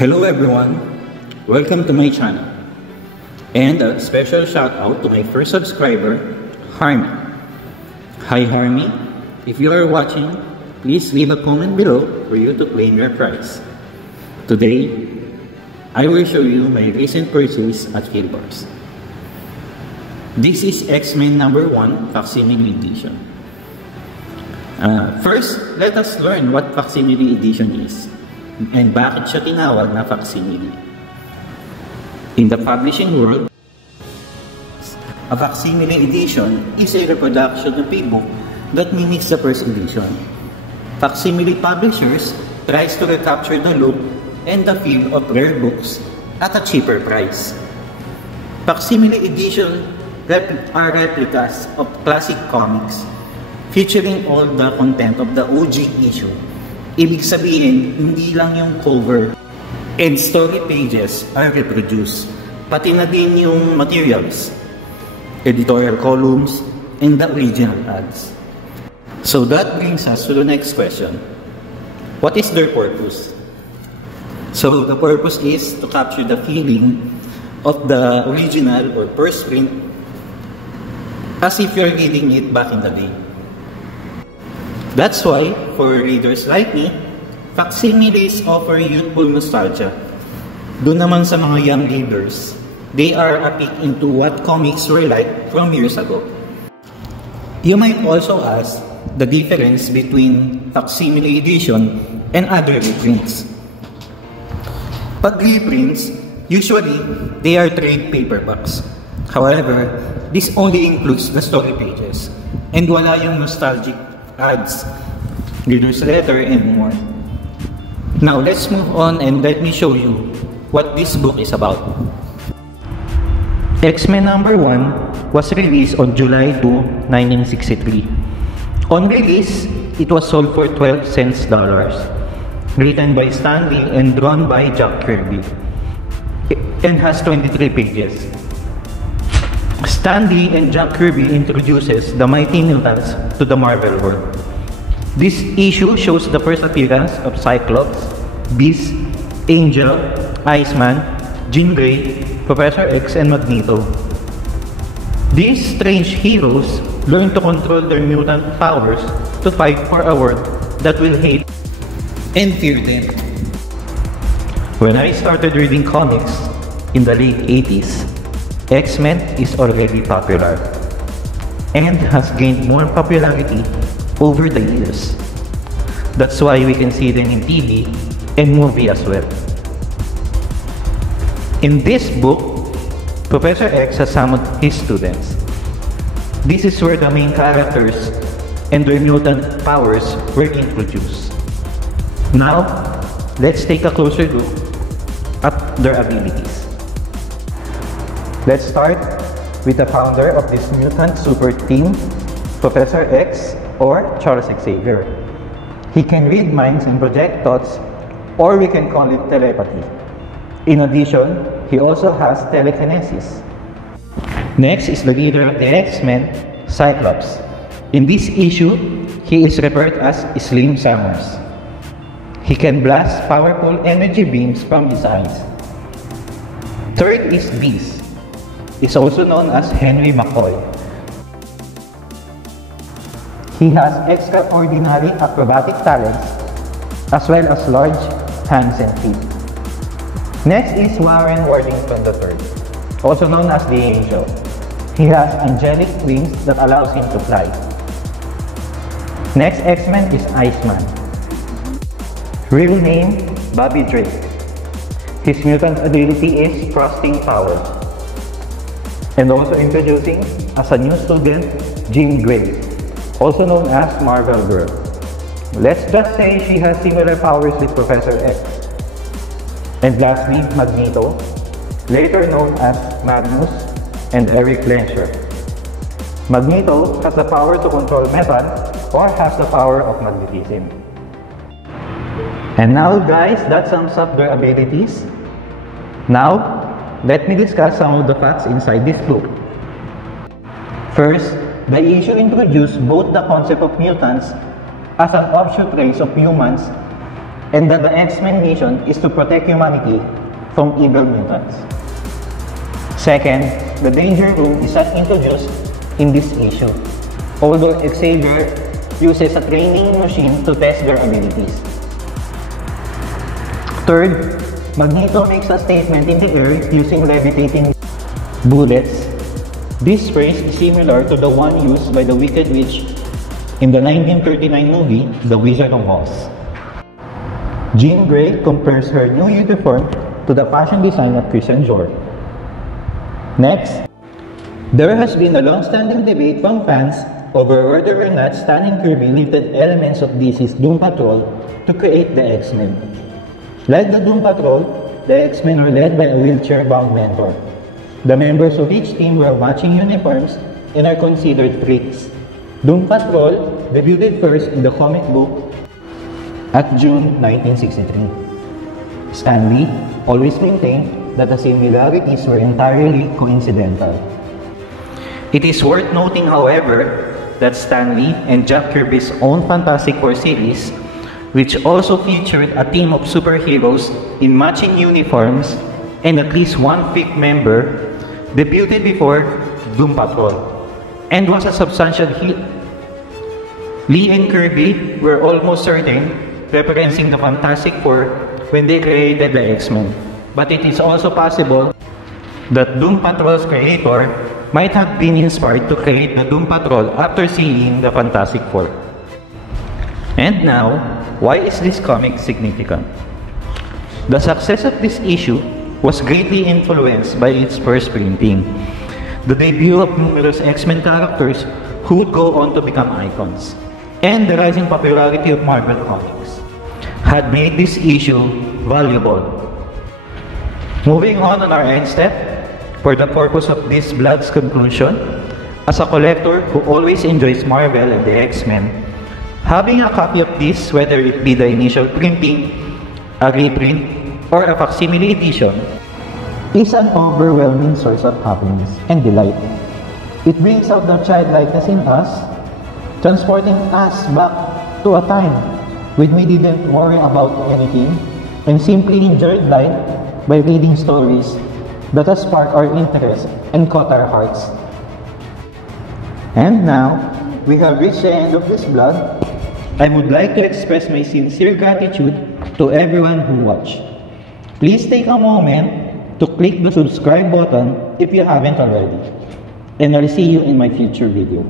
Hello everyone, welcome to my channel, and a special shout out to my first subscriber, Harmy. Hi Harmy, if you are watching, please leave a comment below for you to claim your prize. Today, I will show you my recent purchase at Philbars. This is Xmen number 1 Facsimile Edition. First, let us learn what Facsimile Edition is and bakit siya tinawag na facsimile. In the publishing world, a facsimile edition is a reproduction of a book that mimics the first edition. Facsimile publishers tries to recapture the look and the feel of rare books at a cheaper price. Facsimile edition are replicas of classic comics featuring all the content of the OG issue. Ibig sabihin, hindi lang yung cover and story pages are reproduced, pati na din yung materials, editorial columns, and the original ads. So that brings us to the next question. What is their purpose? So the purpose is to capture the feeling of the original or first print as if you're reading it back in the day. That's why, for readers like me, facsimiles offer youthful nostalgia. Doon naman sa mga young readers, they are a peek into what comics were like from years ago. You might also ask the difference between facsimile edition and other reprints. Pag reprints, usually, they are trade paperbacks. However, this only includes the story pages and wala yung nostalgic ads, reader's letter, and more. Now let's move on and let me show you what this book is about. Xmen number 1 was released on July 2, 1963. On release, it was sold for 12 cents. Written by Stan Lee and drawn by Jack Kirby, and has 23 pages. Stan Lee and Jack Kirby introduces the Mighty Mutants to the Marvel world. This issue shows the first appearance of Cyclops, Beast, Angel, Iceman, Jean Grey, Professor X, and Magneto. These strange heroes learn to control their mutant powers to fight for a world that will hate and fear them. When I started reading comics in the late 80s, X-Men is already popular and has gained more popularity over the years. That's why we can see them in TV and movie as well. In this book, Professor X has summoned his students. This is where the main characters and their mutant powers were introduced. Now, let's take a closer look at their abilities. Let's start with the founder of this mutant super team, Professor X, or Charles Xavier. He can read minds and project thoughts, or we can call it telepathy. In addition, he also has telekinesis. Next is the leader of the X-Men, Cyclops. In this issue, he is referred as Slim Summers. He can blast powerful energy beams from his eyes. Third is Beast. Is also known as Henry McCoy. He has extraordinary acrobatic talents as well as large hands and feet. Next is Warren Worthington III, also known as the Angel. He has angelic wings that allows him to fly. Next X-Men is Iceman. Real name, Bobby Drake. His mutant ability is frosting power. And also introducing as a new student, Jean Grey, also known as Marvel Girl. Let's just say she has similar powers with Professor X. And lastly, Magneto, later known as Magnus and Eric Lensher. Magneto has the power to control metal or has the power of magnetism. And now guys, that sums up their abilities. Now, let me discuss some of the facts inside this book. First, the issue introduced both the concept of mutants as an offshoot race of humans and that the X-Men mission is to protect humanity from evil mutants. Second, the Danger Room is not introduced in this issue, although Xavier uses a training machine to test their abilities. Third, Magneto makes a statement in the air using levitating bullets. This phrase is similar to the one used by the Wicked Witch in the 1939 movie, The Wizard of Oz. Jean Grey compares her new uniform to the fashion design of Christian Dior. Next, there has been a long-standing debate from fans over whether or not Stan and Kirby lifted elements of DC's Doom Patrol to create the X-Men. Like the Doom Patrol, the X-Men are led by a wheelchair-bound mentor. The members of each team wear matching uniforms and are considered freaks. Doom Patrol debuted first in the comic book at June 1963. Stan Lee always maintained that the similarities were entirely coincidental. It is worth noting, however, that Stan Lee and Jack Kirby's own Fantastic Four series, which also featured a team of superheroes in matching uniforms and at least one fake member, debuted before Doom Patrol and was a substantial hit. Lee and Kirby were almost certain referencing the Fantastic Four when they created the X-Men, but it is also possible that Doom Patrol's creator might have been inspired to create the Doom Patrol after seeing the Fantastic Four. And now, why is this comic significant? The success of this issue was greatly influenced by its first printing, the debut of numerous X-Men characters who would go on to become icons, and the rising popularity of Marvel Comics had made this issue valuable. Moving on our end step, for the purpose of this blog's conclusion, as a collector who always enjoys Marvel and the X-Men, having a copy of this, whether it be the initial printing, a reprint, or a facsimile edition, is an overwhelming source of happiness and delight. It brings out the childlikeness in us, transporting us back to a time when we didn't worry about anything and simply enjoyed life by reading stories that has sparked our interest and caught our hearts. And now, we have reached the end of this vlog. I would like to express my sincere gratitude to everyone who watched. Please take a moment to click the subscribe button if you haven't already. And I'll see you in my future video.